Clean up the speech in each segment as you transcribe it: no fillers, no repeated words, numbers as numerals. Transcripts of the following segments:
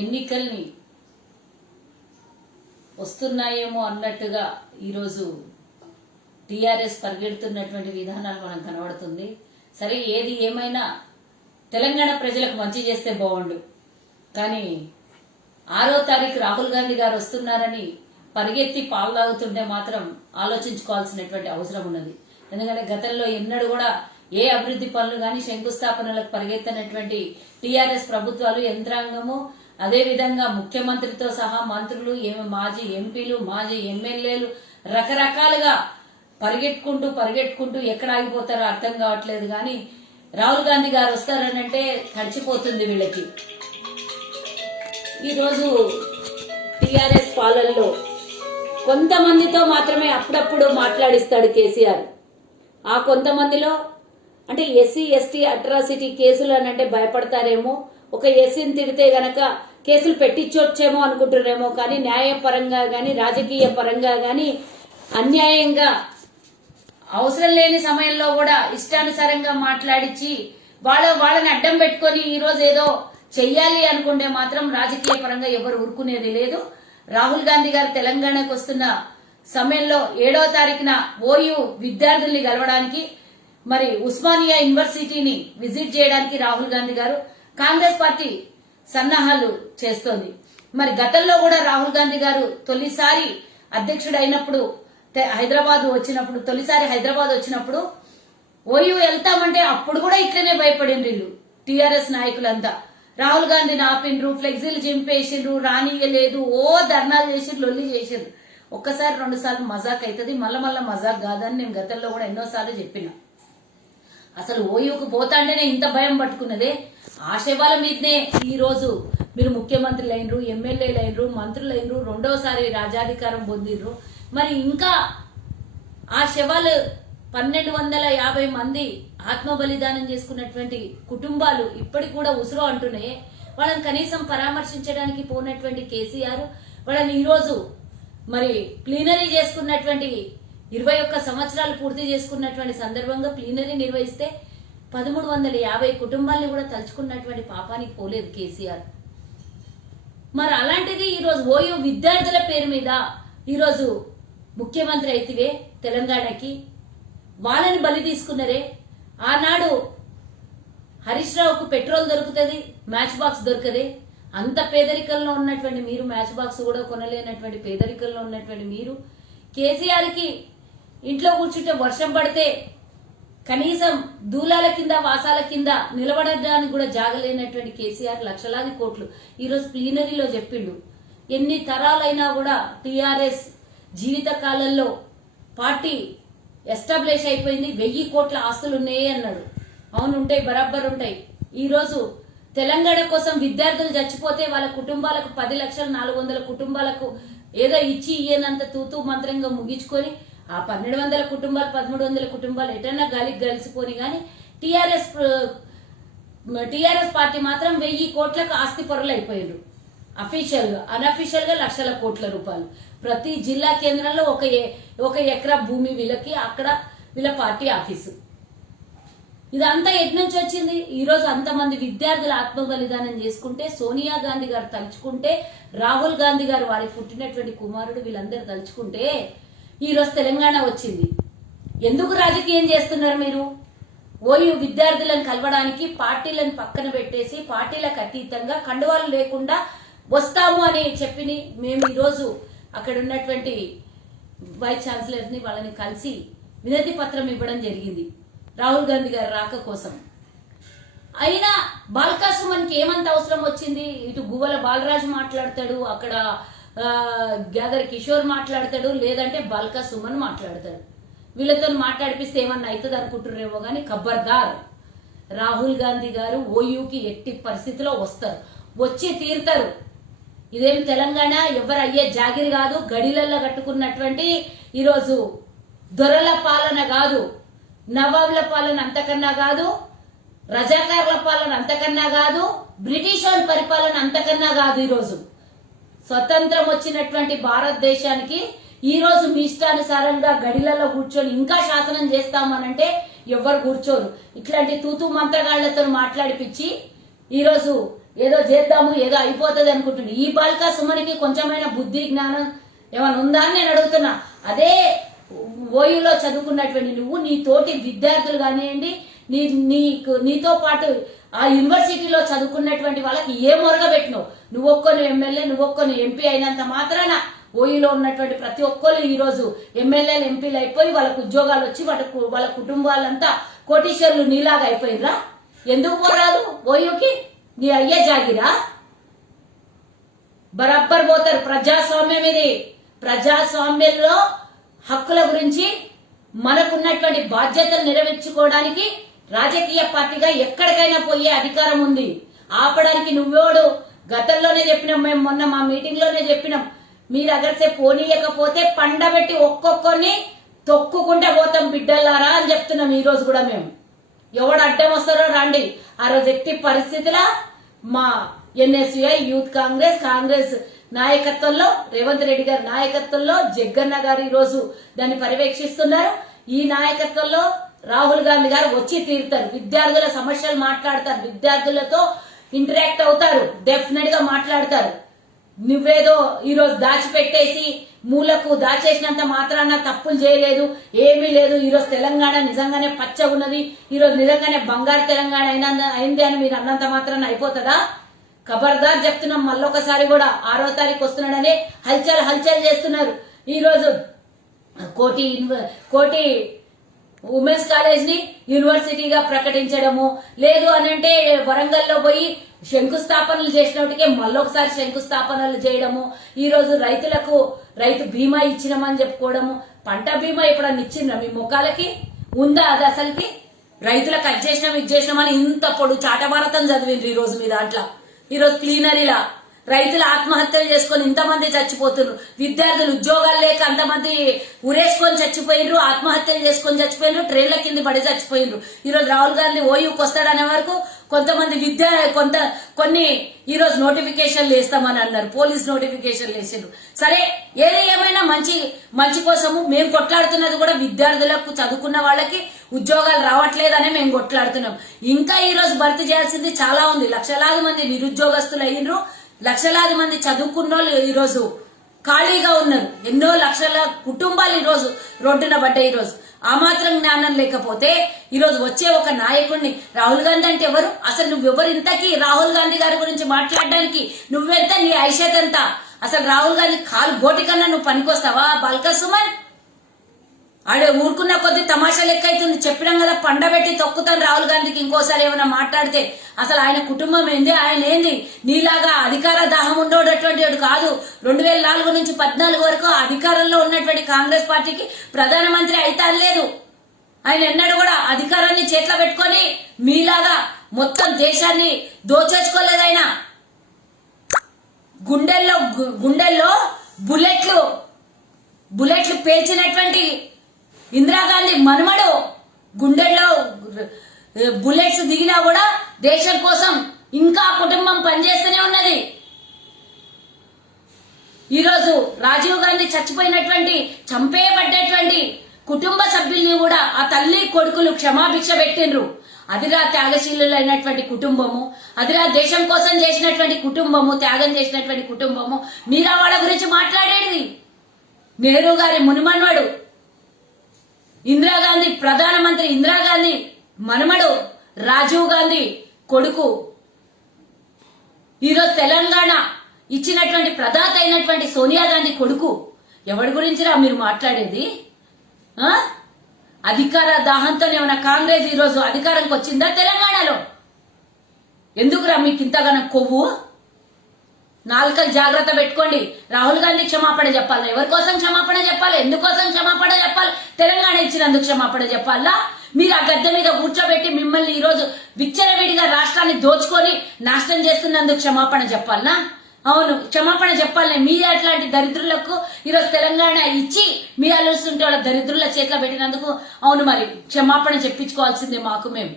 ఎన్నికల్ని వస్తున్నాయేమో అన్నట్టుగా ఈరోజు టీఆర్ఎస్ పరిగెడుతున్నటువంటి విధానాలు మనకు కనబడుతుంది. సరే, ఏది ఏమైనా తెలంగాణ ప్రజలకు మంచి చేస్తే బాగుండు. కానీ 6వ తారీఖు రాహుల్ గాంధీ గారు వస్తున్నారని పరిగెత్తి పాలు తాగుతుంటే మాత్రం ఆలోచించుకోవాల్సినటువంటి అవసరం ఉన్నది. ఎందుకంటే గతంలో ఎన్నడూ కూడా ఏ అభివృద్ధి పనులు గాని శంకుస్థాపనలకు పరిగెత్తనటువంటి టీఆర్ఎస్ ప్రభుత్వాలు, యంత్రాంగము, అదేవిధంగా ముఖ్యమంత్రితో సహా మంత్రులు, మాజీ ఎంపీలు, మాజీ ఎమ్మెల్యేలు రకరకాలుగా పరిగెట్టుకుంటూ ఎక్కడ ఆగిపోతారో అర్థం కావట్లేదు. కానీ రాహుల్ గాంధీ గారు వస్తారనంటే తడిచిపోతుంది వీళ్ళకి. ఈరోజు టీఆర్ఎస్ పాలనలో కొంతమందితో మాత్రమే అప్పుడప్పుడు మాట్లాడిస్తాడు కేసీఆర్. ఆ కొంతమందిలో అంటే ఎస్సీ ఎస్టీ అట్రాసిటీ కేసులు అనంటే భయపడతారేమో, ఒక ఎస్సీని తిడితే గనక కేసులు పెట్టించొచ్చేమో అనుకుంటున్నారేమో. కానీ న్యాయపరంగా గాని రాజకీయ పరంగా గాని అన్యాయంగా అవసరం లేని సమయంలో కూడా ఇష్టానుసారంగా మాట్లాడించి వాళ్ళని అడ్డం పెట్టుకొని ఈరోజు ఏదో చెయ్యాలి అనుకుంటే మాత్రం రాజకీయ పరంగా ఎవరు ఊరుకునేది లేదు. రాహుల్ గాంధీ గారు తెలంగాణకు వస్తున్న సమయంలో 7వ తారీఖున ఓయూ విద్యార్థుల్ని కలవడానికి, మరి ఉస్మానియా యూనివర్సిటీని విజిట్ చేయడానికి రాహుల్ గాంధీ గారు కాంగ్రెస్ పార్టీ సన్నాహాలు చేస్తోంది. మరి గతంలో కూడా రాహుల్ గాంధీ గారు తొలిసారి అధ్యక్షుడు అయినప్పుడు తొలిసారి హైదరాబాద్ వచ్చినప్పుడు ఓయూ వెళ్తామంటే అప్పుడు కూడా ఇట్లనే భయపడిండ్రు వీళ్ళు టీఆర్ఎస్ నాయకులంతా. రాహుల్ గాంధీని ఆపిండ్రు, ఫ్లెక్సీలు చింపేసిండ్రు, రానియలేదు, ధర్నాలు చేసిండ్రు, లొల్లి చేసిండ్రు. ఒక్కసారి 2 సార్లు మజాక్ అవుతుంది, మళ్ళా మజాక్ కాదని నేను గతంలో కూడా ఎన్నోసార్లు చెప్పిన. అసలు ఓయూకు పోతాంటేనే ఇంత భయం పట్టుకున్నదే. ఆ శవాల మీదనే ఈ రోజు మీరు ముఖ్యమంత్రులు అయినరు, ఎమ్మెల్యేలు అయినరు, మంత్రులు అయినరు, 2వసారి రాజాధికారం పొందినరు. మరి ఇంకా ఆ శవాలు 1250 మంది ఆత్మ బలిదానం చేసుకున్నటువంటి కుటుంబాలు ఇప్పటికి కూడా ఉసురు అంటున్నాయి. వాళ్ళని కనీసం పరామర్శించడానికి పోనటువంటి కేసీఆర్ వాళ్ళని ఈరోజు మరి ప్లీనరీ చేసుకున్నటువంటి 21 సంవత్సరాలు పూర్తి చేసుకున్నటువంటి సందర్భంగా ప్లీనరీ నిర్వహిస్తే 1350 కుటుంబాలని కూడా తలుచుకున్నటువంటి పాపానికి పోలేదు కేసీఆర్. మరి అలాంటిది ఈరోజు ఓయూ విద్యార్థుల పేరు మీద ఈరోజు ముఖ్యమంత్రి అయితివే తెలంగాణకి, వాళ్ళని బలి తీసుకున్నారే. ఆనాడు హరీష్ రావుకు పెట్రోల్ దొరుకుతుంది, మ్యాచ్ బాక్స్ దొరకదే. అంత పేదరికంలో ఉన్నటువంటి మీరు, మ్యాచ్ బాక్స్ కూడా కొనలేనటువంటి పేదరికంలో ఉన్నటువంటి మీరు, కేసీఆర్ కి ఇంట్లో కూర్చుంటే వర్షం పడితే కనీసం దూలాల కింద వాసాల కింద నిలబడడానికి కూడా జాగలేనటువంటి కేసీఆర్ లక్షలాది కోట్లు ఈరోజు ప్లీనరీలో చెప్పిండు. ఎన్ని తరాలైనా కూడా టీఆర్ఎస్ జీవిత కాలంలో పార్టీ ఎస్టాబ్లిష్ అయిపోయింది, 1000 కోట్ల ఆస్తులు ఉన్నాయి అన్నాడు. అవును, ఉంటాయి, బరాబర్ ఉంటాయి. ఈరోజు తెలంగాణ కోసం విద్యార్థులు చచ్చిపోతే వాళ్ళ కుటుంబాలకు 10,400,000 కుటుంబాలకు ఏదో ఇచ్చి ఇయ్యనంత తూతూ మంత్రంగా ముగించుకొని ఆ 1200 కుటుంబాలు 1300 కుటుంబాలు ఎటన్నా గాలికి కలిసిపోని. కానీ టీఆర్ఎస్ పార్టీ మాత్రం 1000 కోట్లకు ఆస్తి పొరలు అయిపోయారు. అఫీషియల్ గా, అనఫీషియల్ గా లక్షల కోట్ల రూపాయలు. ప్రతి జిల్లా కేంద్రంలో ఒక ఎకరా భూమి వీళ్ళకి, అక్కడ వీళ్ళ పార్టీ ఆఫీసు. ఇదంతా ఎటు నుంచి వచ్చింది? ఈ రోజు అంతమంది విద్యార్థులు ఆత్మ బలిదానం చేసుకుంటే, సోనియా గాంధీ గారు తలుచుకుంటే, రాహుల్ గాంధీ గారు వారికి పుట్టినటువంటి కుమారుడు, వీళ్ళందరూ తలుచుకుంటే ఈ రోజు తెలంగాణ వచ్చింది. ఎందుకు రాజకీయం చేస్తున్నారు మీరు? ఓయూ విద్యార్థులను కలవడానికి పార్టీలను పక్కన పెట్టేసి, పార్టీలకు అతీతంగా కండువాలు లేకుండా వస్తాము అని చెప్పి మేము ఈరోజు అక్కడ ఉన్నటువంటి వైస్ ఛాన్సలర్స్ ని వాళ్ళని కలిసి వినతి పత్రం ఇవ్వడం జరిగింది రాహుల్ గాంధీ గారి రాక కోసం. అయినా బాల్కా సుమన్కి ఏమంత అవసరం వచ్చింది? ఇటు గువ్వల బాలరాజు మాట్లాడతాడు, అక్కడ గ్యాదర్ కిషోర్ మాట్లాడతాడు, లేదంటే బాల్కా సుమన్ మాట్లాడతాడు. వీళ్ళతో మాట్లాడిపిస్తే ఏమన్నా అవుతుంది అనుకుంటున్నారేమో. కానీ ఖబర్దార్, రాహుల్ గాంధీ గారు ఓయూకి ఎట్టి పరిస్థితిలో వస్తారు, వచ్చి తీరుతారు. ఇదేం తెలంగాణ ఎవరు అయ్యే జాగిరి కాదు, గడిలల్లో కట్టుకున్నటువంటి ఈరోజు దొరల పాలన కాదు, నవాబుల పాలన అంతకన్నా కాదు, రజాకారుల పాలన అంతకన్నా కాదు, బ్రిటిష్ వాళ్ళ పరిపాలన అంతకన్నా కాదు. ఈరోజు స్వతంత్రం వచ్చినటువంటి భారతదేశానికి ఈరోజు మీ ఇష్టానుసారంగా గడిలలో కూర్చొని ఇంకా శాసనం చేస్తామనంటే ఎవరు కూర్చోరు. ఇట్లాంటి తూతూ మంత్రగాళ్లతో మాట్లాడిపించి ఈరోజు ఏదో చేద్దాము ఏదో అయిపోతుంది అనుకుంటుంది. ఈ బాలికా సుమనికి కొంచెమైనా బుద్ధి జ్ఞానం ఏమైనా ఉందా అని నేను అడుగుతున్నా. అదే ఓయూలో చదువుకున్నటువంటి నువ్వు నీ తోటి విద్యార్థులు కానివ్వండి, నీతో పాటు ఆ యూనివర్సిటీలో చదువుకున్నటువంటి వాళ్ళకి ఏ మొరగ పెట్టినావు? నువ్వొక్కను ఎమ్మెల్యే, నువ్వొక్కను ఎంపీ అయినంత మాత్రాన ఓయూలో ఉన్నటువంటి ప్రతి ఒక్కరు ఈ రోజు ఎమ్మెల్యేలు ఎంపీలు అయిపోయి వాళ్ళకు ఉద్యోగాలు వచ్చి వాళ్ళ కుటుంబాలంతా కోటీశ్వర్లు నీలాగా అయిపోయినరా? ఎందుకు పోరాదు ఓయూకి? నీ అయ్యే జాగిరా? బరాబర్ పోతారు. ప్రజాస్వామ్యం ఇది. ప్రజాస్వామ్యంలో హక్కుల గురించి మనకున్నటువంటి బాధ్యతలు నెరవేర్చుకోవడానికి రాజకీయ పార్టీగా ఎక్కడికైనా పోయే అధికారం ఉంది. ఆపడానికి నువ్వోడు. గతంలోనే చెప్పినాం, మేము మొన్న మా మీటింగ్ లోనే చెప్పినాం, మీరు అగర్సే పోనీయకపోతే పండబెట్టి ఒక్కొక్కరిని తొక్కుకుంటే పోతాం బిడ్డలారా అని చెప్తున్నాం. ఈ రోజు కూడా మేము ఎవడు అడ్డం వస్తారో రండి. ఆ రోజు ఎట్టి పరిస్థితుల మా ఎన్ఎస్యుఐ యూత్ కాంగ్రెస్ నాయకత్వంలో, రేవంత్ రెడ్డి గారి నాయకత్వంలో, జగ్గన్న గారు ఈ రోజు దాన్ని పర్యవేక్షిస్తున్నారు. ఈ నాయకత్వంలో రాహుల్ గాంధీ గారు వచ్చి తీరుతారు. విద్యార్థుల సమస్యలు మాట్లాడతారు, విద్యార్థులతో ఇంటరాక్ట్ అవుతారు, డెఫినెట్ గా మాట్లాడతారు. నువ్వేదో ఈ రోజు దాచిపెట్టేసి మూలకు దాచేసినంత మాత్రాన తప్పులు చేయలేదు, ఏమీ లేదు. ఈ రోజు తెలంగాణ నిజంగానే పచ్చగున్నది, ఈ రోజు నిజంగానే బంగారు తెలంగాణ అయింది అని మీరు అన్నంత మాత్రాన అయిపోతుందా? ఖబర్దార్ చెప్తున్నాం. మళ్ళొకసారి కూడా 6వ తారీఖు వస్తున్నాడని హల్చల్ చేస్తున్నారు. ఈ రోజు కోటి ఉమెన్స్ కాలేజ్ ని యూనివర్సిటీగా ప్రకటించడము, లేదు అనంటే వరంగల్లో పోయి శంకుస్థాపనలు చేసినప్పటికే మళ్ళొకసారి శంకుస్థాపనలు చేయడము, ఈ రోజు రైతులకు రైతు బీమా ఇచ్చినామని చెప్పుకోవడము. పంట బీమా ఎప్పుడన్నా ఇచ్చిండ్రా మీ ముఖాలకి? ఉందా అది అసలుకి? రైతులకు అది చేసినాం ఇది చేసినామని ఇంత పొడు చాటభారతం చదివిండ్రు ఈ రోజు మీ దాంట్లో. ఈ రోజు ప్లీనరీలా రైతులు ఆత్మహత్యలు చేసుకుని ఇంతమంది చచ్చిపోతున్నారు, విద్యార్థులు ఉద్యోగాలు లేక అంతమంది ఉరేసుకొని చచ్చిపోయినరు, ఆత్మహత్యలు చేసుకొని చచ్చిపోయినరు, ట్రైన్ల కింద పడి చచ్చిపోయినరు. ఈ రోజు రాహుల్ గాంధీ ఓయూకి వస్తాడనే వరకు కొంతమంది కొన్ని ఈ రోజు నోటిఫికేషన్లు వేస్తామని అన్నారు, పోలీస్ నోటిఫికేషన్లు వేసారు. సరే, ఏది ఏమైనా మంచి కోసము మేము కొట్లాడుతున్నది కూడా విద్యార్థులకు, చదువుకున్న వాళ్ళకి ఉద్యోగాలు రావట్లేదనే మేము కొట్లాడుతున్నాం. ఇంకా ఈ రోజు భర్తీ చేయాల్సింది చాలా ఉంది. లక్షలాది మంది నిరుద్యోగస్తులు అయినరు, లక్షలాది మంది చదువుకున్న వాళ్ళు ఈ రోజు ఖాళీగా ఉన్నారు. ఎన్నో లక్షల కుటుంబాలు ఈ రోజు రోడ్డున పడ్డాయి. ఈ రోజు ఆ మాత్రం జ్ఞానం లేకపోతే ఈ రోజు వచ్చే ఒక నాయకుడిని రాహుల్ గాంధీ అంటే ఎవరు? అసలు నువ్వెవరు ఇంతకీ రాహుల్ గాంధీ గారి గురించి మాట్లాడడానికి? నువ్వెంత, నీ ఐషత్ ఎంత? అసలు రాహుల్ గాంధీ కాలు గోటి కన్నా నువ్వు పనికొస్తావా బాల్కా సుమన్? ఆడే ఊరుకున్న కొద్ది తమాషా లెక్క అవుతుంది. చెప్పినాం కదా, పండబెట్టి తొక్కుతాను రాహుల్ గాంధీకి ఇంకోసారి ఏమైనా మాట్లాడితే. అసలు ఆయన కుటుంబం ఏంది, ఆయన ఏంది? నీలాగా అధికార దాహం ఉండేటటువంటి వాడు కాదు. 2004 నుంచి 14 వరకు అధికారంలో ఉన్నటువంటి కాంగ్రెస్ పార్టీకి ప్రధానమంత్రి అయితే అనలేదు. ఆయన ఎన్నడూ కూడా అధికారాన్ని చేతిలో పెట్టుకొని మీలాగా మొత్తం దేశాన్ని దోచేసుకోలేదు. ఆయన గుండెల్లో బుల్లెట్లు పేల్చినటువంటి ఇందిరాగాంధీ మనమడు గుండెల్లో బుల్లెట్స్ దిగినా కూడా దేశం కోసం ఇంకా కుటుంబం పనిచేస్తూనే ఉన్నది. ఈరోజు రాజీవ్ గాంధీ చంపేయబడ్డటువంటి కుటుంబ సభ్యుల్ని కూడా ఆ తల్లి కొడుకులు క్షమాభిక్ష పెట్టిండ్రు. అదిరా త్యాగశీలులైనటువంటి కుటుంబము, అదిరా దేశం కోసం చేసినటువంటి కుటుంబము, త్యాగం చేసినటువంటి కుటుంబము. మీరా వాళ్ళ గురించి మాట్లాడేది. నెహ్రూ గారి మునిమన్వాడు, ఇందిరాగాంధీ ప్రధానమంత్రి ఇందిరాగాంధీ మనమడు, రాజీవ్ గాంధీ కొడుకు. ఈరోజు తెలంగాణ ఇచ్చినటువంటి ప్రదాత అయినటువంటి సోనియా గాంధీ కొడుకు. ఎవరి గురించిరా మీరు మాట్లాడేది? అధికార దాహంతో ఏమైనా కాంగ్రెస్ ఈరోజు అధికారంకి వచ్చిందా తెలంగాణలో? ఎందుకురా మీకు ఇంతగానో కొవ్వు? నాలుకలు జాగ్రత్త పెట్టుకోండి. రాహుల్ గాంధీ క్షమాపణ చెప్పాలి. ఎవరి కోసం క్షమాపణ చెప్పాలి? ఎందుకోసం క్షమాపణ చెప్పాలి? తెలంగాణ ఇచ్చినందుకు క్షమాపణ చెప్పాలా? మీరు ఆ గద్దె మీద కూర్చోబెట్టి మిమ్మల్ని ఈరోజు విచ్చలవిడిగా రాష్ట్రాన్ని దోచుకొని నాశనం చేస్తున్నందుకు క్షమాపణ చెప్పాలనా? అవును, క్షమాపణ చెప్పాలి. మీ అట్లాంటి దరిద్రులకు ఈరోజు తెలంగాణ ఇచ్చి మీ ఆలోచిస్తుంటే వాళ్ళ దరిద్రుల చేతిలో పెట్టినందుకు అవును, మరి క్షమాపణ చెప్పించుకోవాల్సిందే మాకు. మేము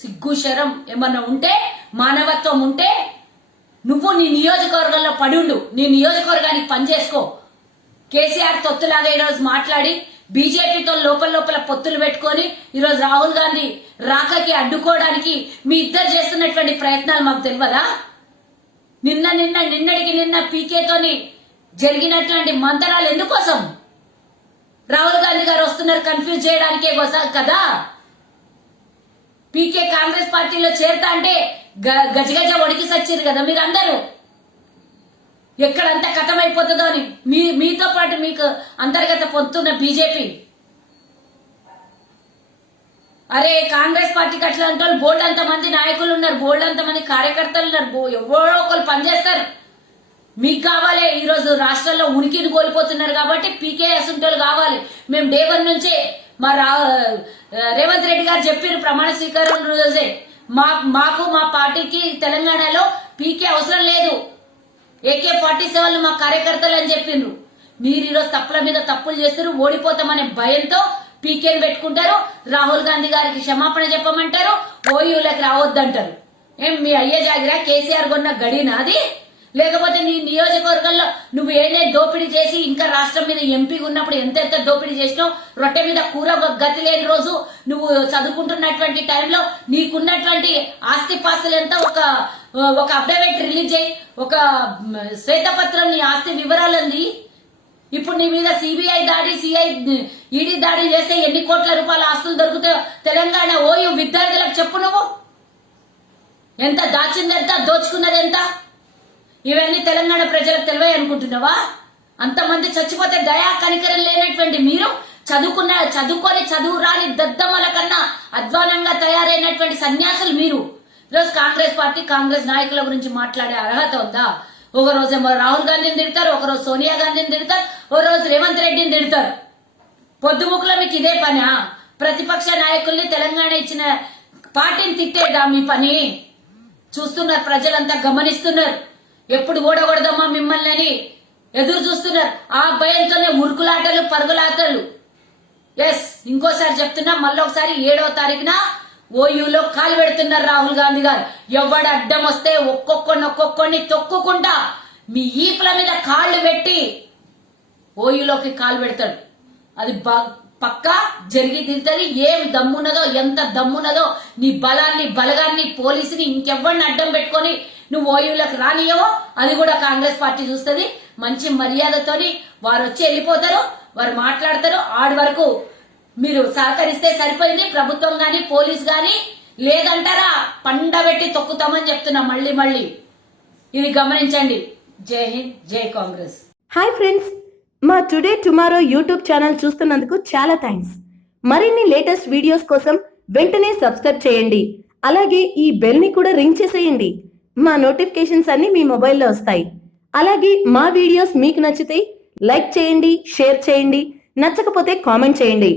సిగ్గు శరం ఏమన్నా ఉంటే, మానవత్వం ఉంటే నువ్వు నీ నియోజకవర్గంలో పడుండు, నీ నియోజకవర్గానికి పనిచేసుకో. కేసీఆర్ తొత్తులాగా ఈరోజు మాట్లాడి బీజేపీతో లోపల పొత్తులు పెట్టుకొని ఈరోజు రాహుల్ గాంధీ రాకకి అడ్డుకోవడానికి మీ ఇద్దరు చేస్తున్నటువంటి ప్రయత్నాలు మాకు తెలియదా? నిన్న పీకేతోని జరిగినటువంటి మంతనాలు ఎందుకోసం? రాహుల్ గాంధీ గారు వస్తున్నారు కన్ఫ్యూజ్ చేయడానికే కదా. పీకే కాంగ్రెస్ పార్టీలో చేరతా అంటే గజగజ వడికి సచ్చారు కదా మీరు అందరూ. ఎక్కడంతా కథమైపోతుందో అని మీతో పాటు మీకు అంతర్గత పొందుతున్న బీజేపీ. అరే కాంగ్రెస్ పార్టీకి అట్లా అంటే బోల్డ్ అంత మంది నాయకులు ఉన్నారు, బోల్డ్ అంత మంది కార్యకర్తలు ఉన్నారు, ఎవరో ఒకరు పనిచేస్తారు. మీకు కావాలి ఈరోజు రాష్ట్రంలో ఉనికిని కోల్పోతున్నారు కాబట్టి పీకే అసంటోళ్ళు కావాలి. మేము డే 1 నుంచే మా రేవంత్ రెడ్డి గారు చెప్పారు ప్రమాణ స్వీకారం రోజే మాకు మా పార్టీకి తెలంగాణలో పీకే అవసరం లేదు, AK-47 మా కార్యకర్తలు అని చెప్పిండ్రు. మీరు ఈరోజు తప్పుల మీద తప్పులు చేస్తారు, ఓడిపోతామనే భయంతో పీకేని పెట్టుకుంటారు. రాహుల్ గాంధీ గారికి క్షమాపణ చెప్పమంటారు, ఓయూలకు రావద్దంటారు. ఏం మీ అయ్యే జాగిరా కేసీఆర్ కొన్న గడినా అది? లేకపోతే నీ నియోజకవర్గంలో నువ్వు ఏనే దోపిడీ చేసి ఇంకా రాష్ట్రం మీద ఎంపీగా ఉన్నప్పుడు ఎంత దోపిడీ చేసినావు? రొట్టె మీద కూర గతి లేని రోజు నువ్వు చదువుకుంటున్నటువంటి టైంలో నీకున్నటువంటి ఆస్తి పాస్తులు ఎంత ఒక అఫిడవిట్ రిలీజ్ అయ్యి ఒక శ్వేతపత్రం నీ ఆస్తి వివరాలంది. ఇప్పుడు నీ మీద సిబిఐ దాడి ఈడీ దాడి చేస్తే ఎన్ని కోట్ల రూపాయల ఆస్తులు దొరుకుతాయో తెలంగాణ ఓయూ విద్యార్థులకు చెప్పు. నువ్వు ఎంత దాచిందెంత, దోచుకున్నదెంత? ఇవన్నీ తెలంగాణ ప్రజలకు తెలివై అనుకుంటున్నావా? అంతమంది చచ్చిపోతే దయా కనికరం లేనటువంటి మీరు చదువుకొని చదువు రాని దద్దమ్మల కన్నా అధ్వానంగా తయారైనటువంటి సన్యాసులు మీరు. ఈరోజు కాంగ్రెస్ పార్టీ కాంగ్రెస్ నాయకుల గురించి మాట్లాడే అర్హత ఉందా? ఒక రోజేమో రాహుల్ గాంధీని తిడతారు, ఒకరోజు సోనియా గాంధీని తిడతారు, ఓ రోజు రేవంత్ రెడ్డిని తిడతారు. పొద్దుముకులో మీకు ఇదే పని? ప్రతిపక్ష నాయకుల్ని తెలంగాణ ఇచ్చిన పార్టీని తిట్టేదా మీ పని? చూస్తున్నారు, ప్రజలంతా గమనిస్తున్నారు. ఎప్పుడు ఓడగొడదామా మిమ్మల్ని అని ఎదురు చూస్తున్నారు. ఆ భయంతోనే ఉరుకులాటలు పరుగులాటలు. ఎస్, ఇంకోసారి చెప్తున్నా, మళ్ళీ ఒకసారి 7వ తారీఖున ఓయూలో కాలు పెడుతున్నారు రాహుల్ గాంధీ గారు. ఎవడు అడ్డం వస్తే ఒక్కొక్కడిని తొక్కుకుంటా మీ ఈపుల మీద కాళ్ళు పెట్టి ఓయూలోకి కాలు పెడతాడు. అది పక్కా జరిగి తీరుతుంది. ఏం దమ్మున్నదో, ఎంత దమ్మున్నదో నీ బలగాన్ని పోలీసుని ఇంకెవ్వరిని అడ్డం పెట్టుకొని నువ్వు ఓయూలకు రానియవో అది కూడా కాంగ్రెస్ పార్టీ చూస్తుంది. మంచి మర్యాదతోని వారు వచ్చి వెళ్ళిపోతారు, వారు మాట్లాడతారు. ఆడి వరకు మీరు సహకరిస్తే సరిపోయింది. ప్రభుత్వం గాని పోలీస్ గాని లేదంటారా పండబెట్టి తొక్కుతామని చెప్తున్నా మళ్ళీ. ఇది గమనించండి. జై హింద్, జై కాంగ్రెస్. హాయ్ ఫ్రెండ్స్, మా టుడే టుమారో యూట్యూబ్ ఛానల్ చూస్తున్నందుకు చాలా థ్యాంక్స్. మరిన్ని లేటెస్ట్ వీడియోస్ కోసం వెంటనే సబ్స్క్రైబ్ చేయండి. అలాగే ఈ బెల్ ని కూడా రింగ్ చేసేయండి. మా నోటిఫికేషన్స్ అన్ని మీ మొబైల్లో వస్తాయి. అలాగే మా వీడియోస్ మీకు నచ్చితే లైక్ చేయండి, షేర్ చేయండి, నచ్చకపోతే కామెంట్ చేయండి.